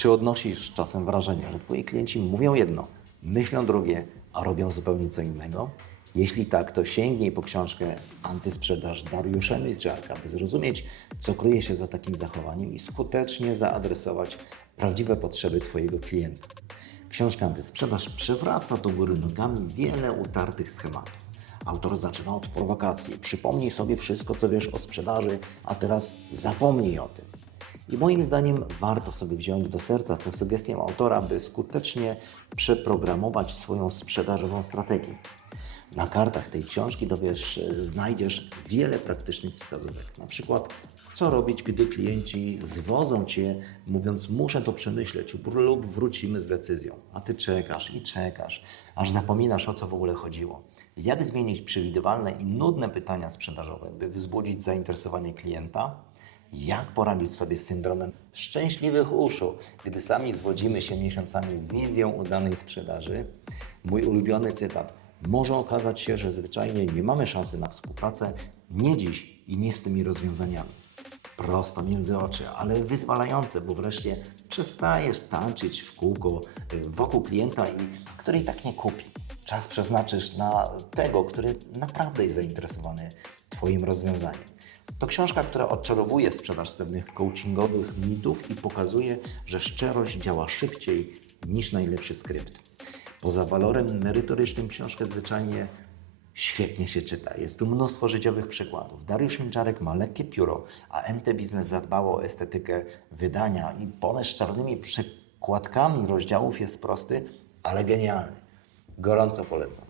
Czy odnosisz czasem wrażenie, że twoi klienci mówią jedno, myślą drugie, a robią zupełnie co innego? Jeśli tak, to sięgnij po książkę Antysprzedaż Dariusza Milczarka, by zrozumieć, co kryje się za takim zachowaniem i skutecznie zaadresować prawdziwe potrzeby Twojego klienta. Książka Antysprzedaż przewraca do góry nogami wiele utartych schematów. Autor zaczyna od prowokacji. Przypomnij sobie wszystko, co wiesz o sprzedaży, a teraz zapomnij o tym. I moim zdaniem warto sobie wziąć do serca tę sugestię autora, by skutecznie przeprogramować swoją sprzedażową strategię. Na kartach tej książki dowiesz, e, znajdziesz wiele praktycznych wskazówek. Na przykład, co robić, gdy klienci zwodzą Cię, mówiąc, muszę to przemyśleć lub wrócimy z decyzją. A Ty czekasz i czekasz, aż zapominasz, o co w ogóle chodziło. Jak zmienić przewidywalne i nudne pytania sprzedażowe, by wzbudzić zainteresowanie klienta? Jak poradzić sobie z syndromem szczęśliwych uszu, gdy sami zwodzimy się miesiącami wizją udanej sprzedaży? Mój ulubiony cytat. Może okazać się, że zwyczajnie nie mamy szansy na współpracę, nie dziś i nie z tymi rozwiązaniami. Prosto między oczy, ale wyzwalające, bo wreszcie przestajesz tańczyć w kółko y, wokół klienta, i, który i tak nie kupi. Czas przeznaczysz na tego, który naprawdę jest zainteresowany Twoim rozwiązaniem. To książka, która odczarowuje sprzedaż pewnych coachingowych mitów i pokazuje, że szczerość działa szybciej niż najlepszy skrypt. Poza walorem merytorycznym książkę zwyczajnie świetnie się czyta. Jest tu mnóstwo życiowych przykładów. Dariusz Milczarek ma lekkie pióro, a MT Biznes zadbało o estetykę wydania i pomysł z czarnymi przykładkami rozdziałów jest prosty, ale genialny. Gorąco polecam.